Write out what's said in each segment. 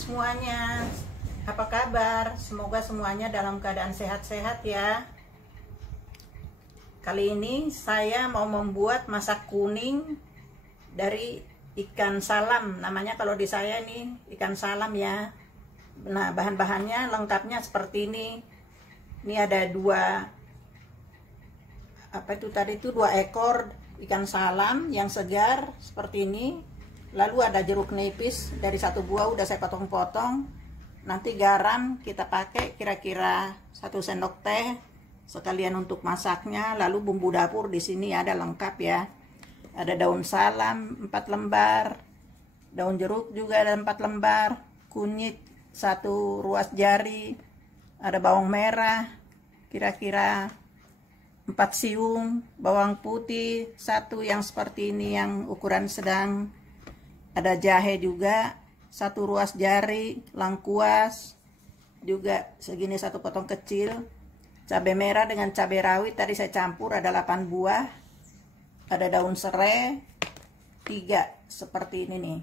semuanya, apa kabar? Semoga semuanya dalam keadaan sehat-sehat ya. Kali ini saya mau membuat masak kuning dari ikan salam. Namanya kalau di saya ini ikan salam ya. Nah, bahan-bahannya lengkapnya seperti ini. Ini ada dua ekor ikan salam yang segar seperti ini. Lalu ada jeruk nipis dari satu buah udah saya potong-potong. Nanti garam kita pakai kira-kira 1 sendok teh sekalian untuk masaknya. Lalu bumbu dapur di sini ada lengkap ya. Ada daun salam 4 lembar, daun jeruk juga ada 4 lembar, kunyit 1 ruas jari, ada bawang merah kira-kira 4 siung, bawang putih 1 yang seperti ini yang ukuran sedang. Ada jahe juga 1 ruas jari, lengkuas juga segini 1 potong kecil. Cabai merah dengan cabai rawit tadi saya campur ada 8 buah. Ada daun serai 3 seperti ini nih,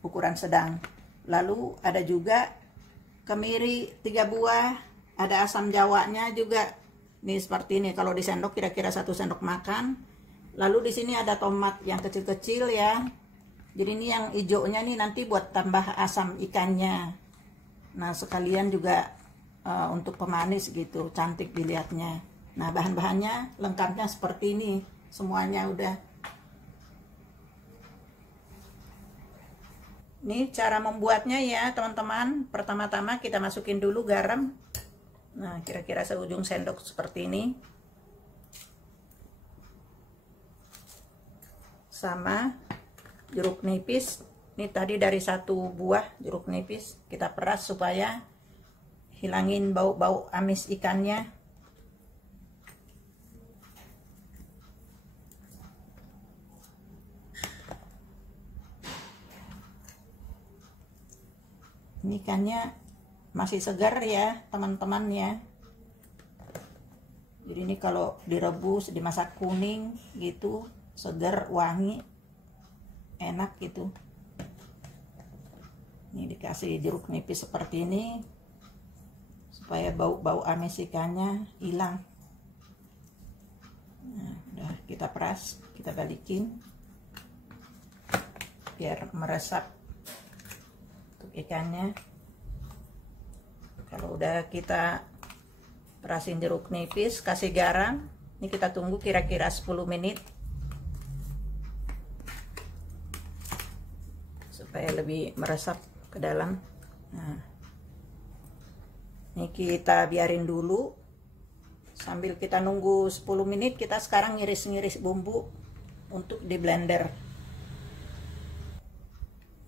ukuran sedang. Lalu ada juga kemiri 3 buah. Ada asam jawanya juga nih seperti ini, kalau di sendok kira-kira 1 sendok makan. Lalu di sini ada tomat yang kecil-kecil ya. Jadi ini yang hijaunya nih nanti buat tambah asam ikannya. Nah sekalian juga untuk pemanis gitu, cantik dilihatnya. Nah bahan-bahannya lengkapnya seperti ini, semuanya udah. Ini cara membuatnya ya teman-teman. Pertama-tama kita masukin dulu garam. Nah kira-kira seujung sendok seperti ini. Sama jeruk nipis, ini tadi dari 1 buah jeruk nipis kita peras supaya hilangin bau-bau amis ikannya. Ini ikannya masih segar ya teman-teman ya. Jadi ini kalau direbus, dimasak kuning gitu, segar, wangi, enak gitu. Ini dikasih jeruk nipis seperti ini supaya bau-bau amis ikannya hilang. Nah, udah kita peras, kita balikin biar meresap untuk ikannya. Kalau udah kita perasin jeruk nipis, kasih garam, ini kita tunggu kira-kira 10 menit supaya lebih meresap ke dalam. Nah, ini kita biarin dulu. Sambil kita nunggu 10 menit, kita sekarang ngiris-ngiris bumbu untuk di blender.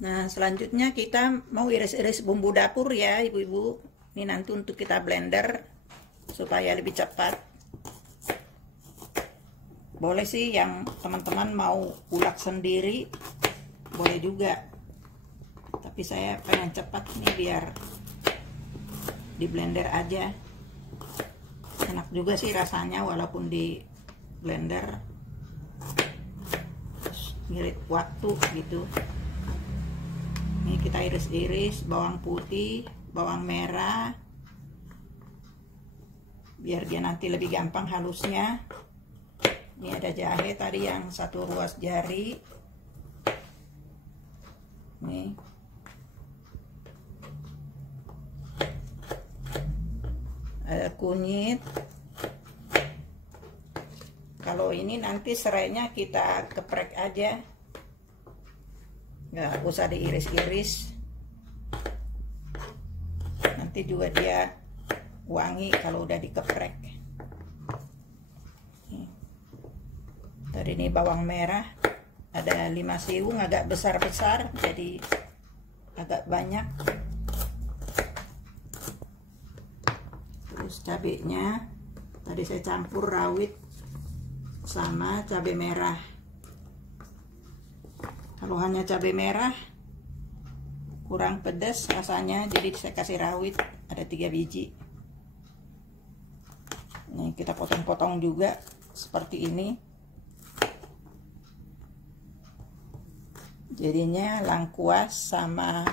Nah, selanjutnya kita mau iris-iris bumbu dapur ya ibu-ibu. Ini nanti untuk kita blender supaya lebih cepat. Boleh sih yang teman-teman mau ulek sendiri, boleh juga. Tapi saya pengen cepat nih biar di blender aja. Enak juga sih rasanya walaupun di blender. Ngirit waktu gitu. Ini kita iris-iris bawang putih, bawang merah. Biar dia nanti lebih gampang halusnya. Ini ada jahe tadi yang 1 ruas jari. Nih. Ada kunyit. Kalau ini nanti serainya kita geprek aja, nggak usah diiris-iris. Nanti juga dia wangi kalau udah dikeprek. Tadi ini bawang merah ada 5 siung, agak besar-besar jadi agak banyak. Terus cabenya tadi saya campur rawit sama cabai merah. Kalau hanya cabai merah kurang pedas rasanya, jadi saya kasih rawit ada 3 biji. Nih kita potong-potong juga seperti ini. Jadinya lengkuas sama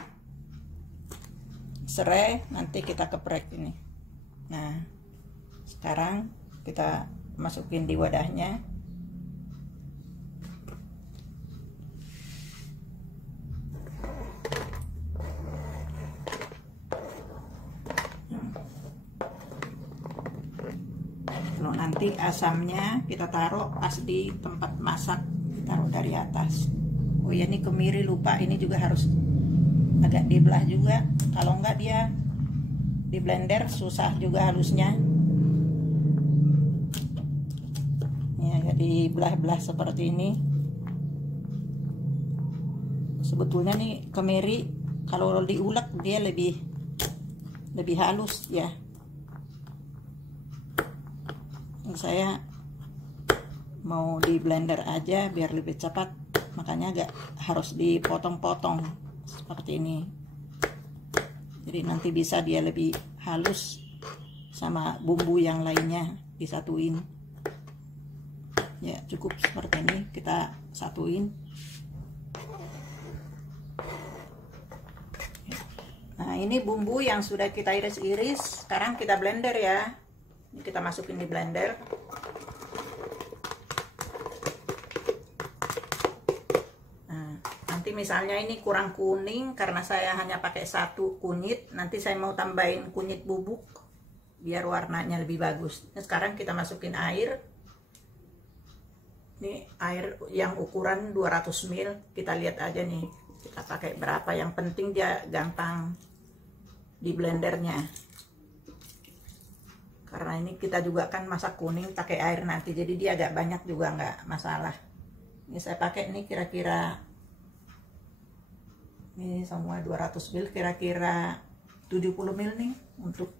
serai, nanti kita geprek ini. Nah, sekarang kita masukin di wadahnya. Kalau nanti asamnya kita taruh pas di tempat masak, taruh dari atas. Oh ya, ini kemiri lupa, ini juga harus agak dibelah juga, kalau enggak dia di blender susah juga halusnya. Ya, agak dibelah-belah seperti ini. Sebetulnya nih kemiri kalau diulek dia lebih halus ya. Saya mau di blender aja biar lebih cepat, makanya agak harus dipotong-potong seperti ini, jadi nanti bisa dia lebih halus sama bumbu yang lainnya disatuin ya. Cukup seperti ini kita satuin. Nah, ini bumbu yang sudah kita iris-iris, sekarang kita blender ya. Ini kita masukin di blender. Nah, nanti misalnya ini kurang kuning karena saya hanya pakai 1 kunyit, nanti saya mau tambahin kunyit bubuk biar warnanya lebih bagus. Nah, sekarang kita masukin air. Ini air yang ukuran 200 ml, kita lihat aja nih kita pakai berapa, yang penting dia gampang di blendernya. Karena ini kita juga kan masak kuning pakai air nanti, jadi dia agak banyak juga nggak masalah. Ini saya pakai ini kira-kira, ini semua 200 ml, kira-kira 70 ml nih untuk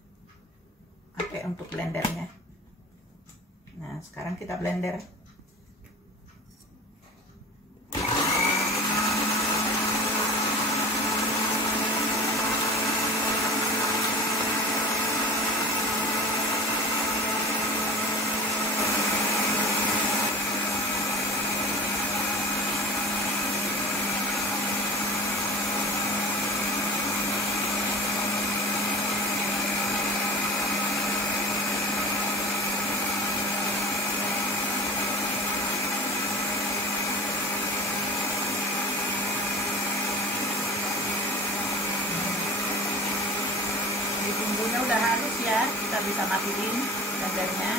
pakai untuk blendernya. Nah, sekarang kita blender. Bumbunya udah halus ya, kita bisa matiin blendernya.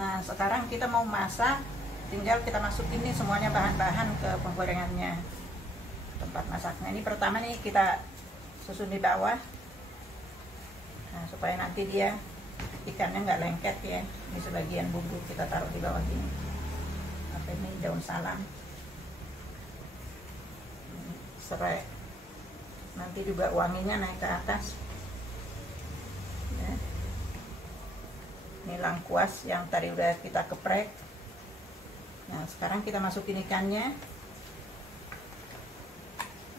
Nah, sekarang kita mau masak, tinggal kita masukin nih semuanya bahan-bahan ke penggorengannya, tempat masaknya. Ini pertama nih kita susun di bawah, nah, supaya nanti dia ikannya nggak lengket ya. Ini sebagian bumbu kita taruh di bawah gini. Apa ini, daun salam, serai. Nanti juga wanginya naik ke atas ya. Ini lengkuas yang tadi udah kita geprek. Nah, sekarang kita masukin ikannya.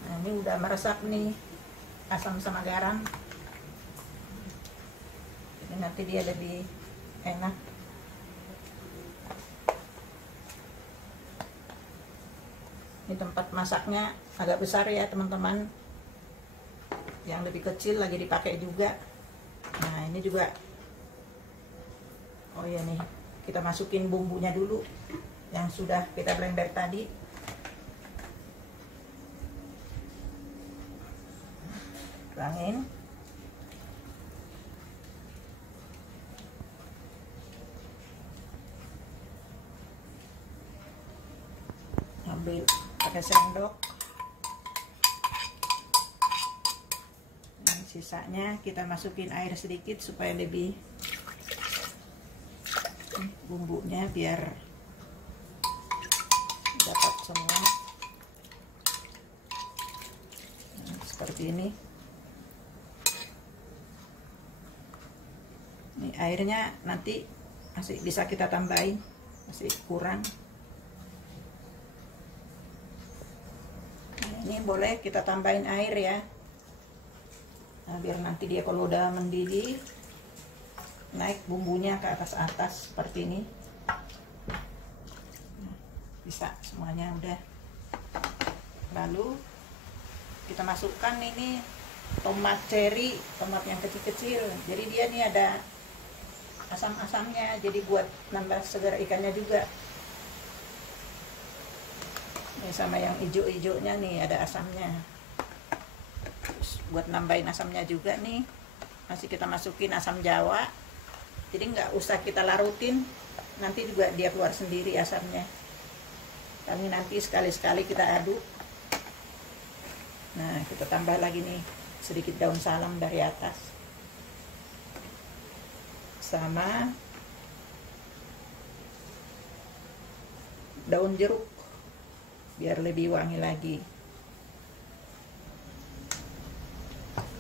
Nah, ini udah meresap nih asam sama garam, jadi nanti dia lebih enak. Ini tempat masaknya agak besar ya teman-teman, yang lebih kecil lagi dipakai juga. Nah, ini juga, oh ya nih, kita masukin bumbunya dulu yang sudah kita blender tadi. Tuangin. Ambil pakai sendok. Sisanya kita masukin air sedikit supaya lebih bumbunya biar dapat semua. Nah, seperti ini. Ini airnya nanti masih bisa kita tambahin, masih kurang. Nah, ini boleh kita tambahin air ya. Nah, biar nanti dia kalau udah mendidih naik bumbunya ke atas seperti ini. Nah, bisa semuanya udah. Lalu kita masukkan ini tomat cherry, tomat yang kecil-kecil. Jadi dia nih ada asam-asamnya, jadi buat nambah segar ikannya juga. Ini sama yang hijau-hijaunya nih ada asamnya. Terus buat nambahin asamnya juga nih, masih kita masukin asam jawa. Jadi nggak usah kita larutin, nanti juga dia keluar sendiri asamnya. Kami nanti sekali-sekali kita aduk. Nah, kita tambah lagi nih sedikit daun salam dari atas. Sama daun jeruk biar lebih wangi lagi.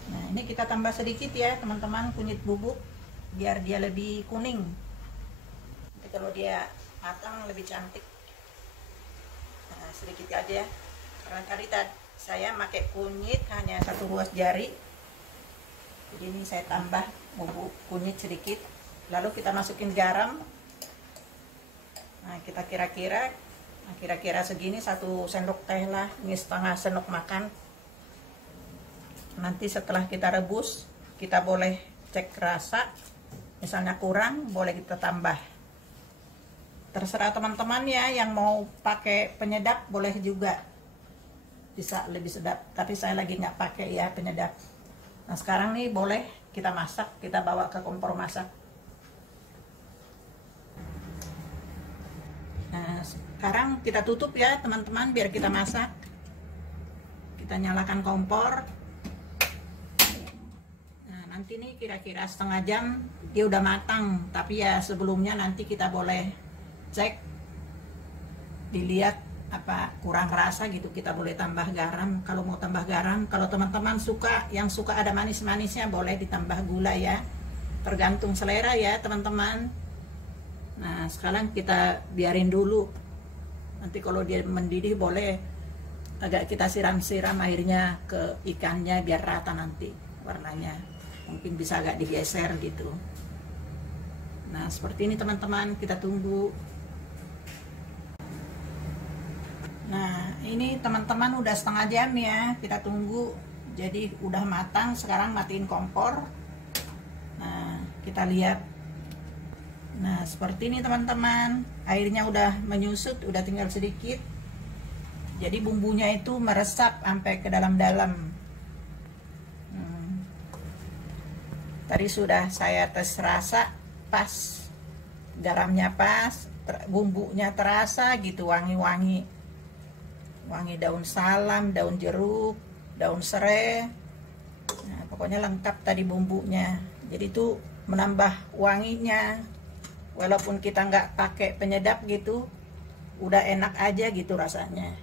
Nah, ini kita tambah sedikit ya teman-teman kunyit bubuk biar dia lebih kuning. Nanti kalau dia matang lebih cantik. Nah, sedikit aja. Karena tadi saya pakai kunyit hanya 1 ruas jari. Jadi ini saya tambah bubuk kunyit sedikit. Lalu kita masukin garam. Nah, kita kira-kira segini 1 sendok teh lah, ini setengah sendok makan. Nanti setelah kita rebus, kita boleh cek rasa, misalnya kurang boleh kita tambah. Terserah teman-teman ya, yang mau pakai penyedap boleh juga, bisa lebih sedap. Tapi saya lagi nggak pakai ya penyedap. Nah, sekarang nih boleh kita masak, kita bawa ke kompor masak. Nah, sekarang kita tutup ya teman-teman biar kita masak. Kita nyalakan kompor. Nah, nanti nih kira-kira setengah jam dia udah matang. Tapi ya sebelumnya nanti kita boleh cek, dilihat apa kurang rasa gitu, kita boleh tambah garam kalau mau tambah garam. Kalau teman-teman yang suka ada manis-manisnya boleh ditambah gula ya, tergantung selera ya teman-teman. Nah, sekarang kita biarin dulu. Nanti kalau dia mendidih boleh agak kita siram-siram airnya ke ikannya biar rata nanti warnanya. Mungkin bisa agak digeser gitu. Nah, seperti ini teman-teman, kita tunggu. Nah, ini teman-teman udah setengah jam ya, kita tunggu. Jadi udah matang, sekarang matiin kompor. Nah, kita lihat. Nah, seperti ini teman-teman, airnya udah menyusut, udah tinggal sedikit. Jadi bumbunya itu meresap sampai ke dalam-dalam. Tadi sudah saya tes rasa, pas. Garamnya pas, bumbunya terasa gitu, wangi-wangi. Wangi daun salam, daun jeruk, daun serai. Nah, pokoknya lengkap tadi bumbunya. Jadi itu menambah wanginya. Walaupun kita nggak pakai penyedap gitu, udah enak aja gitu rasanya.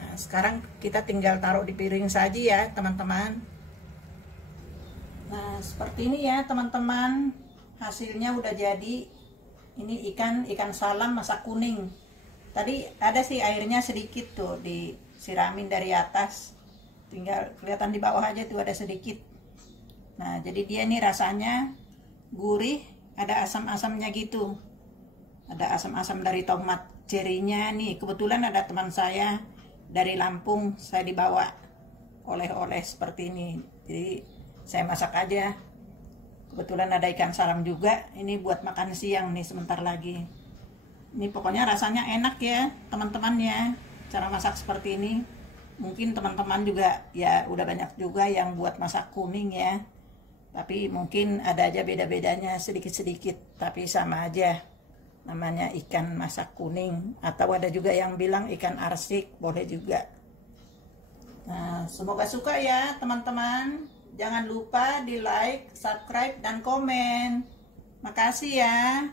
Nah, sekarang kita tinggal taruh di piring saja ya teman-teman. Nah, seperti ini ya teman-teman, hasilnya udah jadi. Ini ikan salam masak kuning. Tadi ada sih airnya sedikit tuh, disiramin dari atas. Tinggal kelihatan di bawah aja tuh ada sedikit. Nah, jadi dia nih rasanya gurih. Ada asam-asamnya gitu, ada asam-asam dari tomat cherry-nya nih. Kebetulan ada teman saya dari Lampung, saya dibawa oleh-oleh seperti ini, jadi saya masak aja. Kebetulan ada ikan salam juga, ini buat makan siang nih sebentar lagi. Ini pokoknya rasanya enak ya teman-teman ya, cara masak seperti ini. Mungkin teman-teman juga ya udah banyak juga yang buat masak kuning ya, tapi mungkin ada aja beda-bedanya sedikit-sedikit, tapi sama aja namanya ikan masak kuning. Atau ada juga yang bilang ikan arsik, boleh juga. Nah, semoga suka ya teman-teman. Jangan lupa di like, subscribe, dan komen. Makasih ya.